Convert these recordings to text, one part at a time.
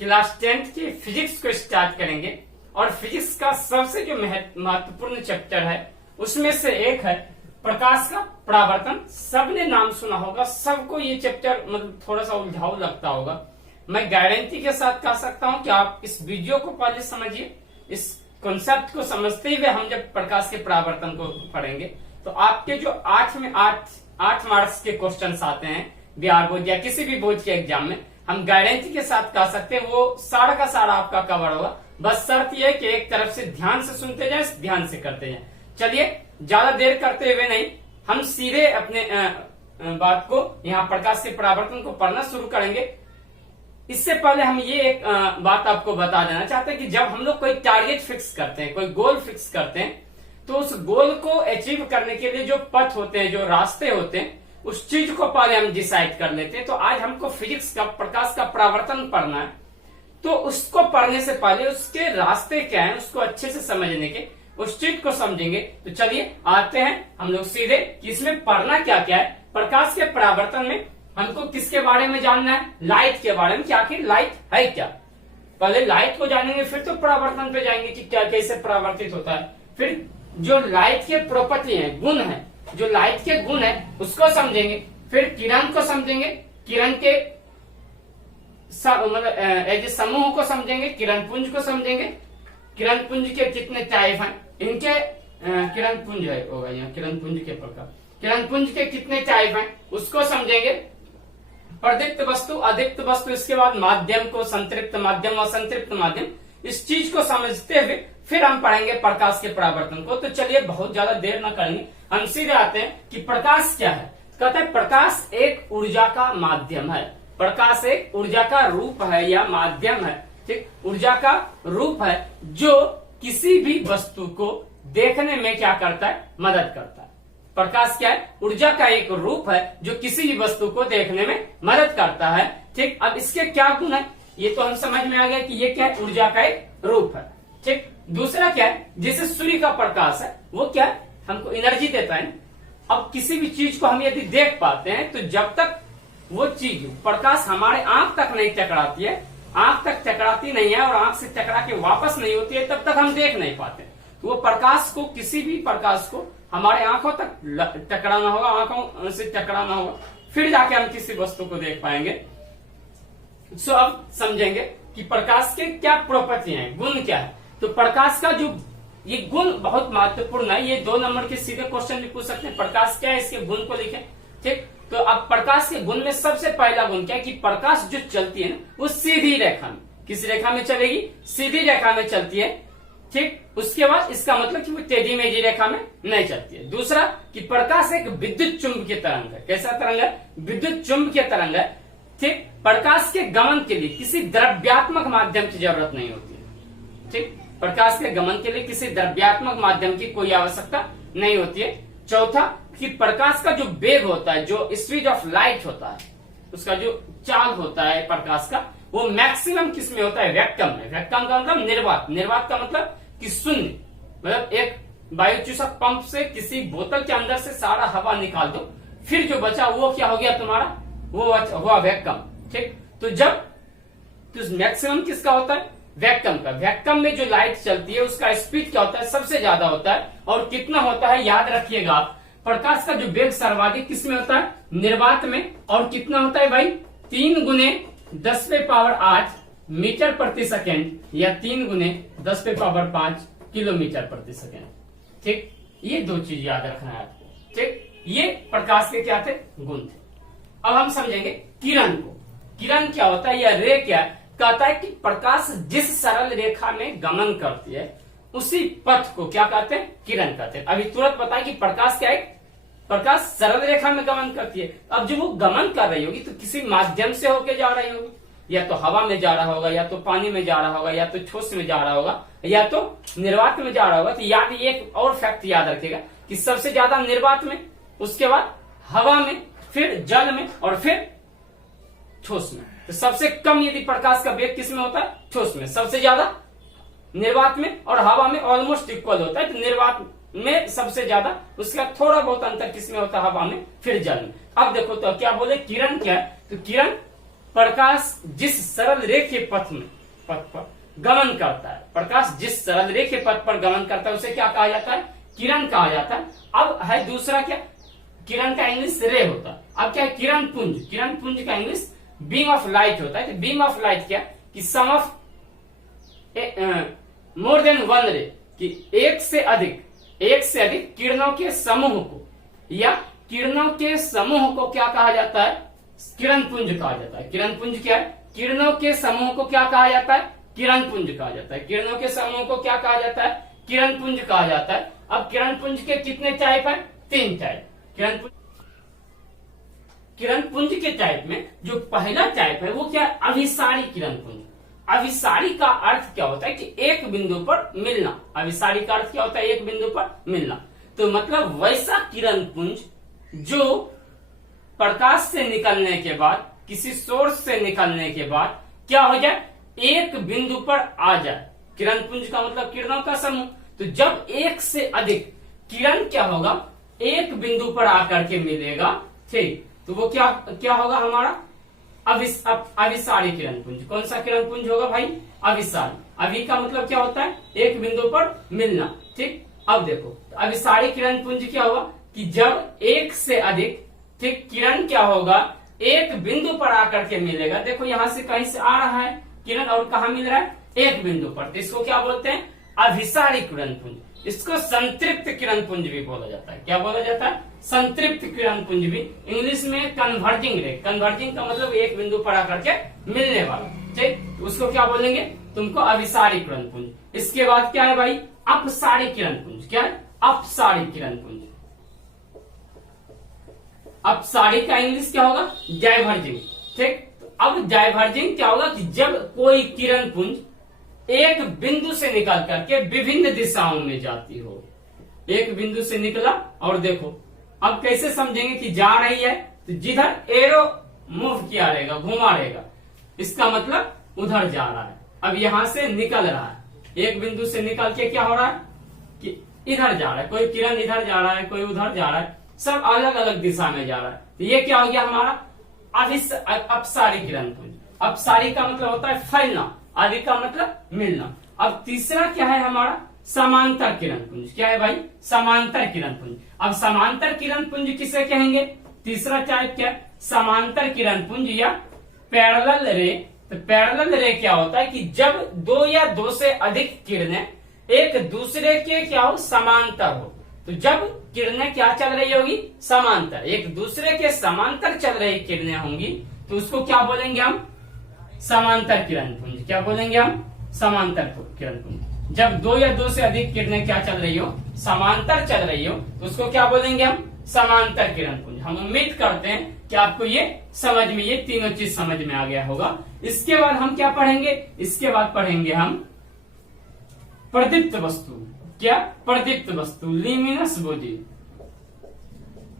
Class 10th की physics को start करेंगे। और फिजिक्स का सबसे जो महत्वपूर्ण चैप्टर है उसमें से एक है प्रकाश का परावर्तन। सबने नाम सुना होगा, सबको ये चैप्टर मतलब थोड़ा सा उलझाऊ लगता होगा। मैं गारंटी के साथ कह सकता हूं कि आप इस वीडियो को पहले समझिए, इस कॉन्सेप्ट को समझते हुए हम जब प्रकाश के परावर्तन को पढ़ेंगे तो आपके जो 8 मार्क्स के क्वेश्चंस आते हैं बिहार बोर्ड या किसी भी बोर्ड के एग्जाम में, हम गारंटी के साथ कह सकते हैं वो सारा का सारा आपका कवर होगा। बस शर्त यह है कि एक तरफ से ध्यान से सुनते जाए, ध्यान से करते जाए। चलिए ज्यादा देर करते हुए नहीं, हम सीधे अपने बात को यहाँ प्रकाश के परावर्तन को पढ़ना शुरू करेंगे। इससे पहले हम ये एक बात आपको बता देना चाहते हैं कि जब हम लोग कोई टारगेट फिक्स करते हैं, कोई गोल फिक्स करते हैं, तो उस गोल को अचीव करने के लिए जो पथ होते हैं, जो रास्ते होते हैं, उस चीज को पहले हम डिसाइड कर लेते हैं। तो आज हमको फिजिक्स का प्रकाश का परावर्तन पढ़ना है, तो उसको पढ़ने से पहले उसके रास्ते क्या है उसको अच्छे से समझने के, उस चीज को समझेंगे। तो चलिए आते हैं हम लोग सीधे कि इसमें पढ़ना क्या क्या है। प्रकाश के परावर्तन में हमको किसके बारे में जानना है? लाइट के बारे में कि आखिर लाइट है क्या। पहले लाइट को जानेंगे, फिर तो परावर्तन पे जाएंगे कि क्या कैसे परावर्तित होता है। फिर जो लाइट के प्रॉपर्टी है, गुण है, जो लाइट के गुण है उसको समझेंगे। फिर किरण को समझेंगे, किरण के मतलब समूह को समझेंगे, किरण पुंज को समझेंगे। किरण पुंज के कितने टाइप हैं, इनके किरण पुंज होगा यहाँ, किरण पुंज के प्रकार, किरण पुंज के कितने टाइप हैं उसको समझेंगे। प्रदीप्त वस्तु, अदीप्त वस्तु, इसके बाद माध्यम को, संतृप्त माध्यम और संतृप्त माध्यम, इस चीज को समझते हुए फिर हम पढ़ेंगे प्रकाश के परावर्तन को। तो चलिए बहुत ज्यादा देर न करेंगे, हम सीधे आते हैं कि प्रकाश क्या है। कहते हैं प्रकाश एक ऊर्जा का माध्यम है। प्रकाश एक ऊर्जा का रूप है या माध्यम है, ठीक, ऊर्जा का रूप है जो किसी भी वस्तु को देखने में क्या करता है, मदद करता है। प्रकाश क्या है? ऊर्जा का एक रूप है जो किसी भी वस्तु को देखने में मदद करता है, ठीक। अब इसके क्या गुण है ये तो हम समझ में आ गया कि ये क्या है, ऊर्जा का एक रूप है, ठीक। दूसरा क्या है, जैसे सूर्य का प्रकाश है वो क्या है, हमको एनर्जी देता है। अब किसी भी चीज को हम यदि देख पाते हैं तो जब तक वो चीज प्रकाश हमारे आंख तक नहीं टकराती है, आंख तक टकराती नहीं है और आंख से टकरा के वापस नहीं होती है, तब तक हम देख नहीं पाते। तो वो प्रकाश को, किसी भी प्रकाश को हमारे आंखों तक टकराना होगा, आंखों से टकराना होगा, फिर जाके हम किसी वस्तु को देख पाएंगे। सो अब समझेंगे कि प्रकाश के क्या प्रॉपर्टी हैं, गुण क्या है। तो प्रकाश का जो ये गुण बहुत महत्वपूर्ण है, ये 2 नंबर के सीधे क्वेश्चन भी पूछ सकते हैं। प्रकाश क्या है, इसके गुण को लिखें, ठीक। तो अब प्रकाश के गुण में सबसे पहला गुण क्या है कि प्रकाश जो चलती है ना वो सीधी रेखा में, किस रेखा में चलेगी, सीधी रेखा में चलती है, ठीक। उसके बाद इसका मतलब कि वो टेढ़ी मेढ़ी रेखा में नहीं चलती है। दूसरा कि प्रकाश एक विद्युत चुंबकीय तरंग है। कैसा तरंग है? विद्युत चुंबकीय तरंग है, ठीक। प्रकाश के गमन के लिए किसी द्रव्यात्मक माध्यम की जरूरत नहीं होती है, ठीक। प्रकाश के गमन के लिए किसी द्रव्यात्मक माध्यम की कोई आवश्यकता नहीं होती है। चौथा कि प्रकाश का जो वेग होता है, जो स्पीड ऑफ लाइट होता है, उसका जो चाल होता है प्रकाश का, वो मैक्सिमम किस में होता है, वैक्यूम में। वैक्यूम का मतलब निर्वात, निर्वात का मतलब कि शून्य, मतलब एक वायु चूषक पंप से किसी बोतल के अंदर से सारा हवा निकाल दो, फिर जो बचा वो क्या हो गया तुम्हारा, वो हुआ वैक्यूम, ठीक। तो जब तो मैक्सिमम किसका होता है, वैक्यूम का। वैक्यूम में जो लाइट चलती है उसका स्पीड क्या होता है, सबसे ज्यादा होता है। और कितना होता है याद रखिएगा आप, प्रकाश का जो वेग सर्वाधिक किसमें होता है, निर्वात में। और कितना होता है भाई, 3 गुने 10⁸ मीटर प्रति सेकेंड या 3 गुने 10⁵ किलोमीटर प्रति सेकेंड, ठीक। ये 2 चीज याद रखना है आपको, ठीक। ये प्रकाश के क्या थे, गुण थे। अब हम समझेंगे किरण को। किरण क्या होता है या रे क्या है? कहता है कि प्रकाश जिस सरल रेखा में गमन करती है उसी पथ को क्या कहते हैं, किरण कहते हैं। अभी तुरंत बताए कि प्रकाश क्या है, प्रकाश सरल रेखा में गमन करती है। अब जब वो गमन कर रही होगी तो किसी माध्यम से होके जा रही होगी, या तो हवा में जा रहा होगा, या तो पानी में जा रहा होगा, या तो ठोस में जा रहा होगा, या तो निर्वात में जा रहा होगा। तो याद एक और फैक्ट याद रखिएगा कि सबसे ज्यादा निर्वात में, उसके बाद हवा में, फिर जल में और फिर ठोस में। तो सबसे कम यदि प्रकाश का वेग किस में होता है, ठोस में। सबसे ज्यादा निर्वात में और हवा में ऑलमोस्ट इक्वल होता है। तो निर्वात में सबसे ज्यादा, उसका थोड़ा बहुत अंतर किसमें होता है, हवा में, फिर जल में। अब देखो तो क्या बोले, किरण क्या है, तो किरण प्रकाश जिस सरल रेखे पथ पर गमन करता है, प्रकाश जिस सरल रेखे पथ पर गमन करता है उसे क्या कहा जाता है? किरण कहा जाता है। अब है दूसरा क्या, किरण का इंग्लिश रे होता है। अब क्या है? किरण पुंज। किरण पुंज का इंग्लिश बीम ऑफ लाइट होता है। तो बीम ऑफ लाइट क्या कि सम ऑफ मोर देन वन रे, कि एक से अधिक किरणों के समूह को या किरणों के समूह को क्या कहा जाता है? किरण पुंज कहा जाता है। किरण पुंज क्या है? किरणों के समूह को क्या कहा जाता है? किरण पुंज कहा जाता है। किरणों के समूह को क्या कहा जाता है? किरण पुंज कहा जाता है। अब किरण पुंज के कितने टाइप है? 3 टाइप। किरण पुंज के टाइप में जो पहला टाइप है वो क्या है? अभिसारी किरण पुंज। अभिसारी का अर्थ क्या होता है कि एक बिंदु पर मिलना। अभिसारी का अर्थ क्या होता है? एक बिंदु पर मिलना। तो मतलब वैसा किरण पुंज जो प्रकाश से निकलने के बाद, किसी सोर्स से निकलने के बाद क्या हो जाए? एक बिंदु पर आ जाए। किरण पुंज का मतलब किरणों का समूह। तो जब एक से अधिक किरण क्या होगा? एक बिंदु पर आकर के मिलेगा, ठीक, तो वो क्या होगा हमारा? अभिसारी किरण पुंज। कौन सा किरण पुंज होगा भाई? अभिसारी। अभी का मतलब क्या होता है? एक बिंदु पर मिलना, ठीक। अब देखो अभिसारी किरण पुंज क्या होगा कि जब एक से अधिक, ठीक, किरण क्या होगा? एक बिंदु पर आकर के मिलेगा। देखो यहां से कहीं से आ रहा है किरण और कहा मिल रहा है? एक बिंदु पर। तो इसको क्या बोलते हैं? अभिसारी किरण पुंज। इसको संतृप्त किरण पुंज भी बोला जाता है। क्या बोला जाता है? संतृप्त किरण पुंज भी। इंग्लिश में कन्वर्जिंग रे। कन्वर्जिंग का मतलब एक बिंदु पर आकर के मिलने वाला, ठीक। उसको क्या बोलेंगे? तुमको अभिसारी किरण पुंज। इसके बाद क्या है भाई? अपसारी किरण पुंज। क्या है? अपसारी किरण पुंज। अपसारी का इंग्लिश क्या होगा? डाइवर्जिंग, ठीक। अब डाइवर्जिंग क्या होगा कि जब कोई किरण पुंज एक बिंदु से निकल करके विभिन्न दिशाओं में जाती हो। एक बिंदु से निकला और देखो अब कैसे समझेंगे कि जा रही है? तो जिधर एरो मूव किया रहेगा, घुमा रहेगा, इसका मतलब उधर जा रहा है। अब यहां से निकल रहा है, एक बिंदु से निकल के क्या हो रहा है कि इधर जा रहा है। कोई किरण इधर जा रहा है, कोई उधर जा रहा है, सब अलग अलग दिशा में जा रहा है। तो ये क्या हो गया हमारा? अपसारी किरण पुंज। अपसारी का मतलब होता है फैलना, आदि का मतलब मिलना। अब तीसरा क्या है हमारा? समांतर किरण पुंज। क्या है भाई? समांतर किरण पुंज। अब समांतर किरण पुंज किसे कहेंगे? तीसरा टाइप क्या है? समांतर किरण पुंज या पैरेलल रे। तो पैरेलल रे क्या होता है कि जब दो या दो से अधिक किरणें एक दूसरे के क्या हो? समांतर हो। तो जब किरणें क्या चल रही होगी? समांतर, एक दूसरे के समांतर चल रही किरणें होंगी तो उसको क्या बोलेंगे हम? समांतर किरण पुंज। क्या बोलेंगे हम? समांतर किरण पुंज। जब दो या दो से अधिक किरणें क्या चल रही हो? समांतर चल रही हो, तो उसको क्या बोलेंगे हम? समांतर किरण पुंज। हम उम्मीद करते हैं कि आपको ये समझ में, ये तीनों चीज समझ में आ गया होगा। इसके बाद हम क्या पढ़ेंगे? इसके बाद पढ़ेंगे हम प्रदीप्त वस्तु। क्या? प्रदीप्त वस्तु, ल्यूमिनस बॉडी,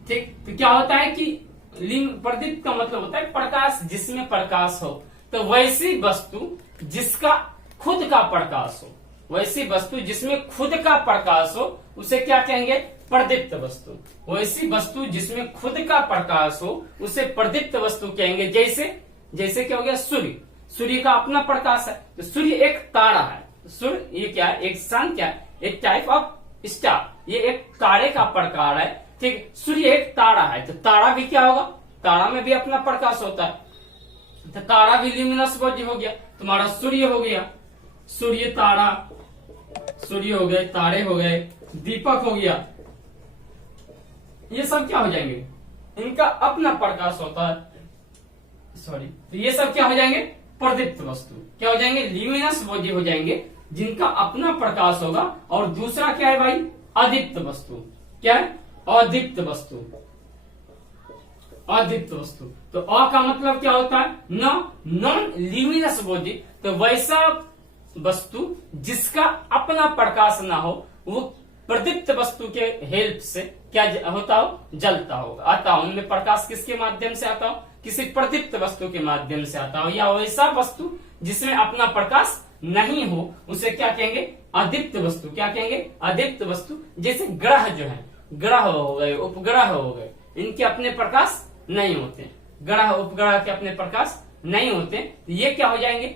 ठीक। तो क्या होता है कि प्रदीप्त का मतलब होता है प्रकाश, जिसमें प्रकाश हो। तो वैसी वस्तु जिसका खुद का प्रकाश हो, वैसी वस्तु जिसमें खुद का प्रकाश हो उसे क्या कहेंगे? प्रदीप्त वस्तु। वैसी वस्तु जिसमें खुद का प्रकाश हो उसे प्रदीप्त वस्तु कहेंगे। जैसे क्या हो गया? सूर्य। सूर्य का अपना प्रकाश है। तो सूर्य एक तारा है। सूर्य ये क्या है? एक सन, क्या है? एक टाइप ऑफ स्टार। ये एक तारे का प्रकार है, ठीक। सूर्य एक तारा है, तो तारा भी क्या होगा? तारा में भी अपना प्रकाश होता है। तो तारा भी ल्यूमिनस बॉडी हो गया। तुम्हारा सूर्य हो गया, सूर्य, तारा, सूर्य हो गए, तारे हो गए, दीपक हो गया, ये सब क्या हो जाएंगे? इनका अपना प्रकाश होता है। सॉरी, तो ये सब क्या हो जाएंगे? प्रदीप्त वस्तु। क्या हो जाएंगे? ल्यूमिनस बॉडी हो जाएंगे, जिनका अपना प्रकाश होगा। और दूसरा क्या है भाई? अदीप्त वस्तु। क्या है? अदीप्त वस्तु। अदीप्त वस्तु। तो अ का मतलब क्या होता है? Non luminous body. तो वैसा वस्तु जिसका अपना प्रकाश ना हो, वो प्रदीप्त वस्तु के हेल्प से क्या होता हो? जलता होगा, आता हो। उनमें प्रकाश किसके माध्यम से आता हो? किसी प्रदीप्त वस्तु के माध्यम से आता हो। या वैसा वस्तु जिसमें अपना प्रकाश नहीं हो उसे क्या कहेंगे? अदीप्त वस्तु। क्या कहेंगे? अदीप्त वस्तु। जैसे ग्रह जो है, ग्रह हो गए, उपग्रह हो गए, इनके अपने प्रकाश नहीं होते। ग्रह उपग्रह के अपने प्रकाश नहीं होते, तो ये क्या हो जाएंगे,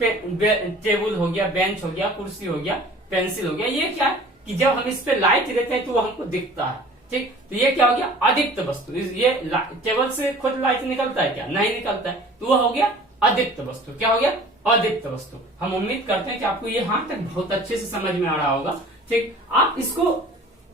टेबल हो गया, बेंच हो गया, कुर्सी हो गया, पेंसिल हो गया। ये क्या है कि जब हम इस पे लाइट देते हैं तो वो हमको दिखता है, ठीक। तो ये क्या हो गया, अदीप्त वस्तु। ये टेबल से खुद लाइट निकलता है क्या, नहीं निकलता है, तो वो हो गया अदीप्त वस्तु। क्या हो गया, अदीप्त वस्तु। हम उम्मीद करते हैं कि आपको ये यहाँ तक बहुत अच्छे से समझ में आ रहा होगा, ठीक। आप इसको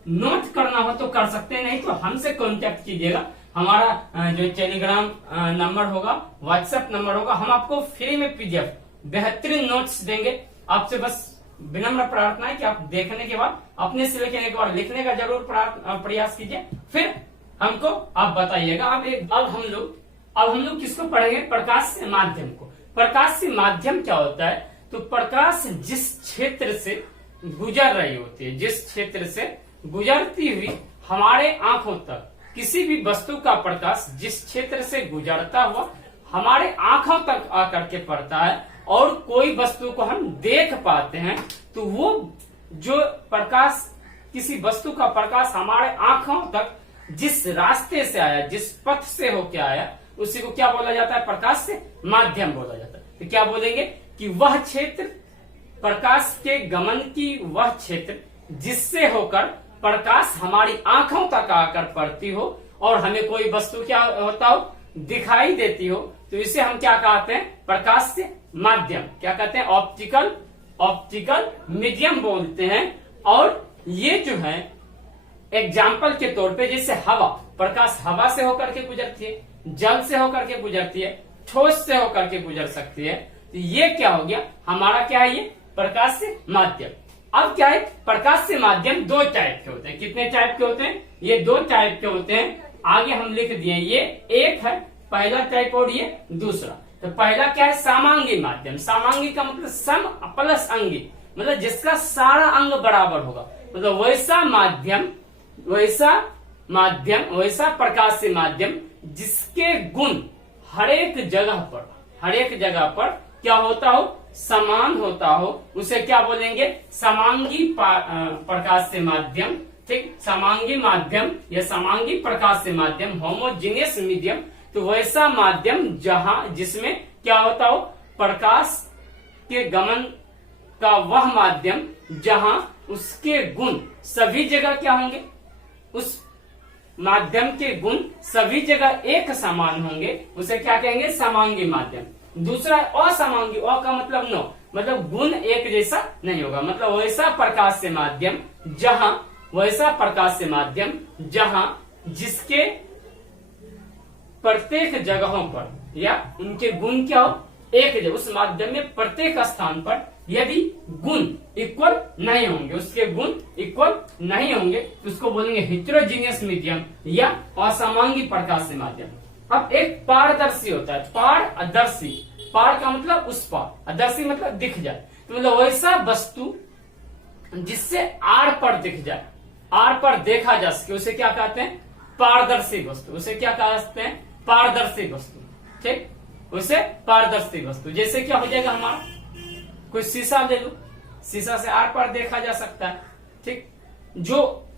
नोट करना हो तो कर सकते हैं, नहीं तो हमसे कांटेक्ट कीजिएगा। हमारा जो टेलीग्राम नंबर होगा, व्हाट्सएप नंबर होगा, हम आपको फ्री में पीडीएफ बेहतरीन नोट्स देंगे। आपसे बस विनम्र प्रार्थना है कि आप देखने के बाद अपने से लेकर एक बार लिखने का जरूर प्रयास कीजिए, फिर हमको आप बताइएगा। अब हम लोग किसको पढ़ेंगे, प्रकाश से माध्यम को। प्रकाश से माध्यम क्या होता है, तो प्रकाश जिस क्षेत्र से गुजर रही होती है, जिस क्षेत्र से गुजरती हुई हमारे आंखों तक, किसी भी वस्तु का प्रकाश जिस क्षेत्र से गुजरता हुआ हमारे आंखों तक आकर के पड़ता है और कोई वस्तु को हम देख पाते हैं, तो वो जो प्रकाश, किसी वस्तु का प्रकाश हमारे आंखों तक जिस रास्ते से आया, जिस पथ से होके आया, उसी को क्या बोला जाता है, प्रकाश से माध्यम बोला जाता है। तो क्या बोलेंगे कि वह क्षेत्र, प्रकाश के गमन की वह क्षेत्र जिससे होकर प्रकाश हमारी आंखों तक आकर पड़ती हो और हमें कोई वस्तु क्या होता हो, दिखाई देती हो, तो इसे हम क्या कहते हैं, प्रकाश से माध्यम। क्या कहते हैं, ऑप्टिकल मीडियम बोलते हैं। और ये जो है एग्जाम्पल के तौर पे, जैसे हवा, प्रकाश हवा से होकर के गुजरती है, जल से होकर के गुजरती है, ठोस से होकर के गुजर सकती है। तो ये क्या हो गया, हमारा क्या है, ये प्रकाश से माध्यम। अब क्या है, प्रकाश से माध्यम दो टाइप के होते हैं। कितने टाइप के होते हैं, ये दो टाइप के होते हैं। आगे हम लिख दिए, ये एक है पहला टाइप और ये दूसरा। तो पहला क्या है, समांगी माध्यम। समांगी का मतलब सम प्लस अंगी, मतलब जिसका सारा अंग बराबर होगा, मतलब वैसा प्रकाश से माध्यम जिसके गुण हर एक जगह पर क्या होता हो, समान होता हो, उसे क्या बोलेंगे, समांगी प्रकाश से माध्यम, ठीक। समांगी माध्यम या समांगी प्रकाश से माध्यम, होमोजीनियस मीडियम। तो वैसा माध्यम जिसमें क्या होता हो, प्रकाश के गमन का वह माध्यम जहां उसके गुण सभी जगह क्या होंगे, उस माध्यम के गुण सभी जगह एक समान होंगे, उसे क्या कहेंगे, समांगी माध्यम। दूसरा असमांगी, अ का मतलब नो, मतलब गुण एक जैसा नहीं होगा, मतलब वैसा प्रकाश से माध्यम जहां जिसके प्रत्येक जगहों पर या उनके गुण क्या हो, एक जगह, उस माध्यम में प्रत्येक स्थान पर यदि गुण इक्वल नहीं होंगे, उसके गुण इक्वल नहीं होंगे, तो उसको बोलेंगे हेटेरोजीनियस मीडियम या असमांगी प्रकाश से माध्यम। अब एक पारदर्शी होता है, पारदर्शी, पार का मतलब उस पार, अदर्शी मतलब दिख जाए, तो मतलब वैसा वस्तु जिससे आर पर दिख जाए, आर पर देखा जा सके, उसे क्या कहते हैं, पारदर्शी वस्तु। उसे क्या कहते हैं, पारदर्शी वस्तु, ठीक। उसे पारदर्शी वस्तु, जैसे क्या हो जाएगा, हमारा कोई शीशा ले लो, शीशा से आर पार देखा जा सकता है, ठीक। जो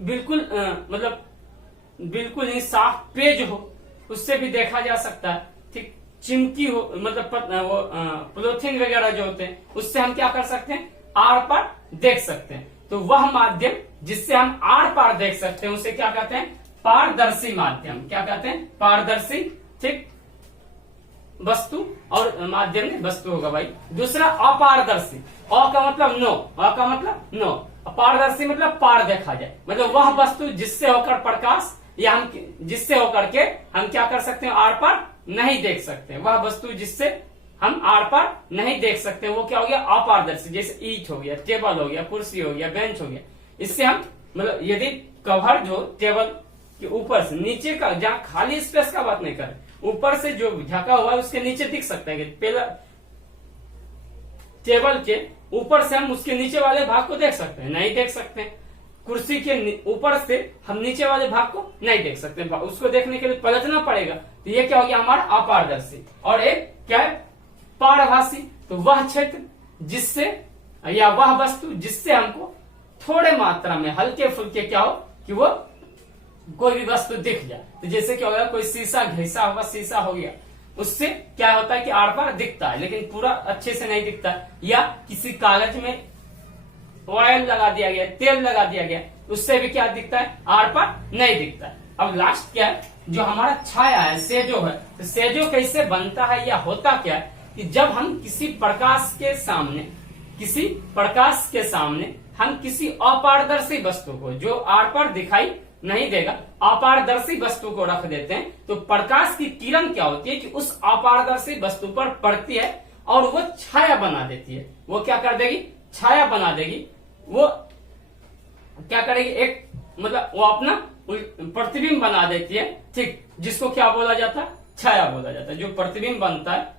बिल्कुल मतलब बिल्कुल ही साफ पेज हो, उससे भी देखा जा सकता है, ठीक। चिमकी हो, मतलब पॉलिथीन वगैरह जो होते हैं, उससे हम क्या कर सकते हैं, आर पार देख सकते हैं। तो वह माध्यम जिससे हम आर पार देख सकते हैं, उसे क्या कहते हैं, पारदर्शी माध्यम। क्या कहते हैं, पारदर्शी, ठीक। वस्तु और माध्यम में वस्तु होगा भाई। दूसरा अपारदर्शी, अ का मतलब नो, अ का मतलब नो, पारदर्शी मतलब पार देखा जाए, मतलब वह वस्तु जिससे होकर प्रकाश या हम जिससे होकर के हम क्या कर सकते हैं, आर पार नहीं देख सकते, वह वस्तु जिससे हम आर पार नहीं देख सकते, वो क्या हो गया, अपारदर्शी। जैसे ईंट हो गया, टेबल हो गया, कुर्सी हो गया, बेंच हो गया, इससे हम मतलब यदि कवर जो टेबल के ऊपर से नीचे का, जहाँ खाली स्पेस का बात नहीं करें, ऊपर से जो ढका हुआ है उसके नीचे दिख सकता है, पहला टेबल के ऊपर से हम उसके नीचे वाले भाग को देख सकते हैं, नहीं देख सकते। कुर्सी के ऊपर से हम नीचे वाले भाग को नहीं देख सकते, उसको देखने के लिए पलटना पड़ेगा, तो ये क्या हो गया, हमारा अपारदर्शी। और एक क्या है, पारभासी, तो वह क्षेत्र जिससे या वह वस्तु जिससे हमको थोड़े मात्रा में हल्के फुल्के क्या हो, कि वो कोई भी वस्तु दिख जाए। तो जैसे क्या हो गया, कोई शीशा घिसा हुआ शीशा हो गया, उससे क्या होता है कि आर पार दिखता है, लेकिन पूरा अच्छे से नहीं दिखता। या किसी कागज में ऑयल लगा दिया गया, तेल लगा दिया गया, उससे भी क्या दिखता है, आर पार नहीं दिखता है। अब लास्ट क्या है, जो हमारा छाया है, सेजो है, तो सेजो कैसे बनता है या होता क्या है कि जब हम किसी प्रकाश के सामने हम किसी अपारदर्शी वस्तु को, जो आर पार दिखाई नहीं देगा, अपारदर्शी वस्तु को रख देते हैं, तो प्रकाश की किरण क्या होती है कि उस अपारदर्शी वस्तु पर पड़ती है और वो छाया बना देती है। वो क्या कर देगी, छाया बना देगी। वो क्या करेगी, एक मतलब वो अपना प्रतिबिंब बना देती है, ठीक, जिसको क्या बोला जाता है, छाया बोला जाता है। जो प्रतिबिंब बनता है,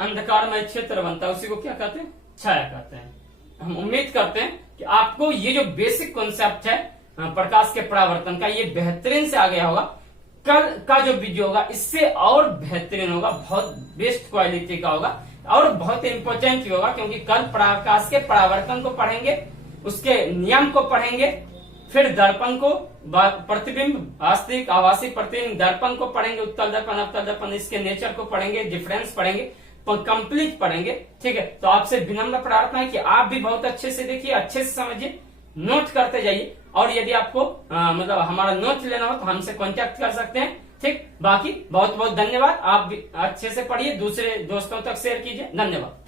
अंधकारमय क्षेत्र बनता है, उसी को क्या कहते हैं, छाया कहते हैं। हम उम्मीद करते हैं कि आपको ये जो बेसिक कॉन्सेप्ट है प्रकाश के परावर्तन का, ये बेहतरीन से आ गया होगा। कल का जो वीडियो होगा इससे और बेहतरीन होगा, बहुत बेस्ट क्वालिटी का होगा और बहुत इंपॉर्टेंट भी होगा, क्योंकि कल प्रकाश के परावर्तन को पढ़ेंगे, उसके नियम को पढ़ेंगे, फिर दर्पण को, प्रतिबिंब, वास्तविक आभासी प्रतिबिंब, दर्पण को पढ़ेंगे, उत्तल दर्पण, अवतल दर्पण, इसके नेचर को पढ़ेंगे, डिफरेंस पढ़ेंगे, कंप्लीट पढ़ेंगे। ठीक है, तो आपसे विनम्र प्रार्थना है कि आप भी बहुत अच्छे से देखिए, अच्छे से समझिए, नोट करते जाइए। और यदि आपको मतलब हमारा नोट लेना हो तो हमसे कांटेक्ट कर सकते हैं। ठीक, बाकी बहुत बहुत धन्यवाद। आप भी अच्छे से पढ़िए, दूसरे दोस्तों तक शेयर कीजिए। धन्यवाद।